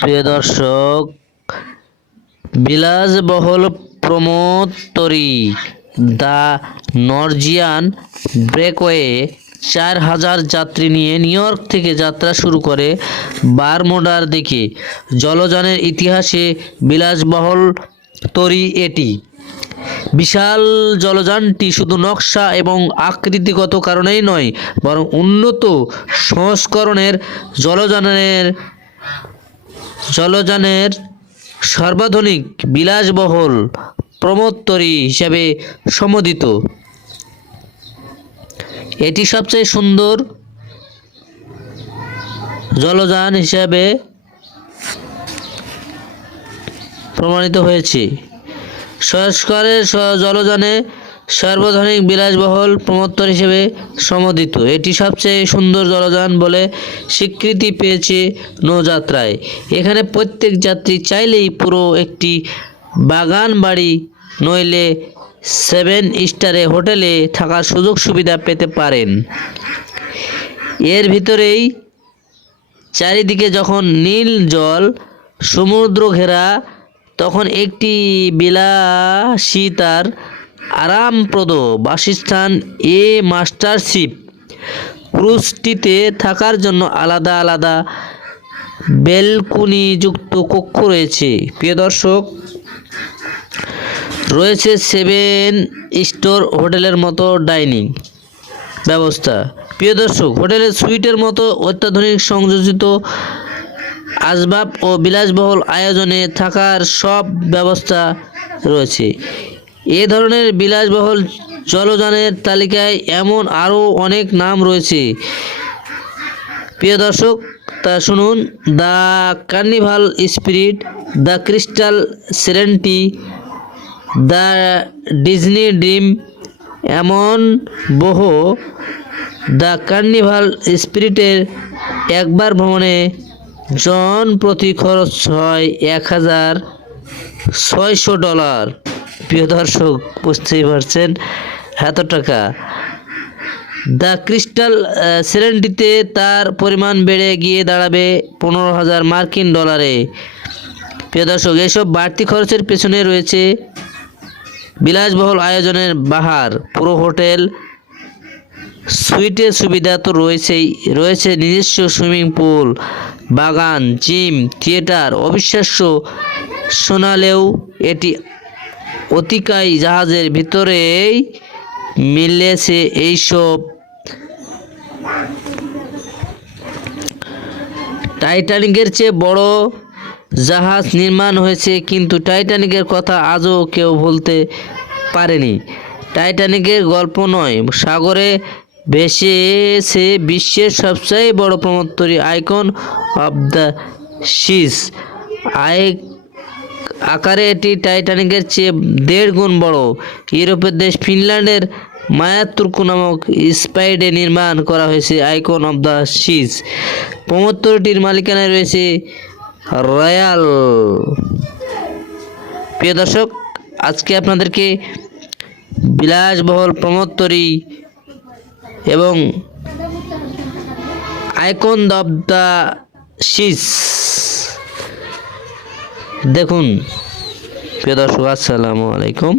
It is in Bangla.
প্রিয় দর্শক, বিলাসবহুল প্রমোদতরী দ্য নর্জিয়ান ব্রেকওয়ে 4000 যাত্রী নিয়ে নিউ ইয়র্ক থেকে যাত্রা শুরু করে বারমুডার দিকে। জলযানের ইতিহাসে বিলাসবহুল তরী এটি। বিশাল জলযানটি শুধু নকশা এবং আকৃতিগত কারণেই নয়, বরং উন্নত সংস্করণের জলযানের সর্বাধুনিক বিলাসবহুল প্রমোদতরী হিসেবে সম্বোধিত। এটি সবচেয়ে সুন্দর জলযান হিসেবে প্রমাণিত হয়েছে। সংস্কারের জলযানে সর্বাধুনিক বিলাসবহুল প্রমোদতরী হিসেবে সম্বোধিত। এটি সবচেয়ে সুন্দর জলযান বলে স্বীকৃতি পেয়েছে নৌযাত্রায়। এখানে প্রত্যেক যাত্রী চাইলেই পুরো একটি বাগান বাড়ি নইলে 7 স্টারে হোটেলে থাকার সুযোগ সুবিধা পেতে পারেন। এর ভিতরেই চারিদিকে যখন নীল জল সমুদ্র ঘেরা, তখন একটি বিলাসিতার আরামপ্রদ বাসস্থান। মাস্টারশিপ ক্রুজটিতে থাকার জন্য আলাদা আলাদা ব্যালকনিযুক্ত কক্ষ রয়েছে। প্রিয় দর্শক, রয়েছে 7 স্টার হোটেলের মতো ডাইনিং ব্যবস্থা। প্রিয় দর্শক, হোটেলের সুইটের মতো অত্যাধুনিক সংযোজিত আসবাব ও বিলাসবহুল আয়োজনে থাকার সব ব্যবস্থা রয়েছে। এ ধরনের বিলাসবহুল জলযানের তালিকায় এমন আরও অনেক নাম রয়েছে। প্রিয় দর্শক, তা শুনুন: the carnival spirit, the crystal serenity, the Disney dream. এমন বহু। দ্য কার্নিভাল স্পিরিটের একবার ভ্রমণে জন প্রতি খরচ হয় $1600। প্রিয় দর্শক, বুঝতেই পারছেন এত টাকা। দ্য ক্রিস্টাল সেরেনিটিতে তার পরিমাণ বেড়ে গিয়ে দাঁড়াবে $15,000। প্রিয় দর্শক, এসব বাড়তি খরচের পেছনে রয়েছে বিলাসবহুল আয়োজনের বাহার। পুরো হোটেল সুইটের সুবিধা তো রয়েছেই, রয়েছে নিজস্ব সুইমিং পুল, বাগান, জিম, থিয়েটার। অবিশ্বাস্য শোনালেও এটি অতিকায় জাহাজের ভিতরেই মিলেছে। এইসব টাইটানিকের চেয়ে বড় জাহাজ নির্মাণ হয়েছে, কিন্তু টাইটানিকের কথা আজও কেউ ভুলতে পারেনি। টাইটানিকের গল্প নয়, সাগরে ভেসেছে বিশ্বের সবচেয়ে বড় প্রমোদতরী, আইকন অফ দ্য সিজ। আকারে এটি টাইটানিকের চেয়ে 1.5 গুণ বড়। ইউরোপের দেশ ফিনল্যান্ডের মায়াতুর্কু নামক স্পাইডে নির্মাণ করা হয়েছে আইকন অফ দ্য সিজ। প্রমোদতরীটির মালিকানায় রয়েছে রয়্যাল। প্রিয় দর্শক, আজকে আপনাদেরকে বিলাসবহুল প্রমোদতরী এবং আইকন অফ দ্য সিজ দেখুন। প্রিয় দর্শক, আসসালামু আলাইকুম।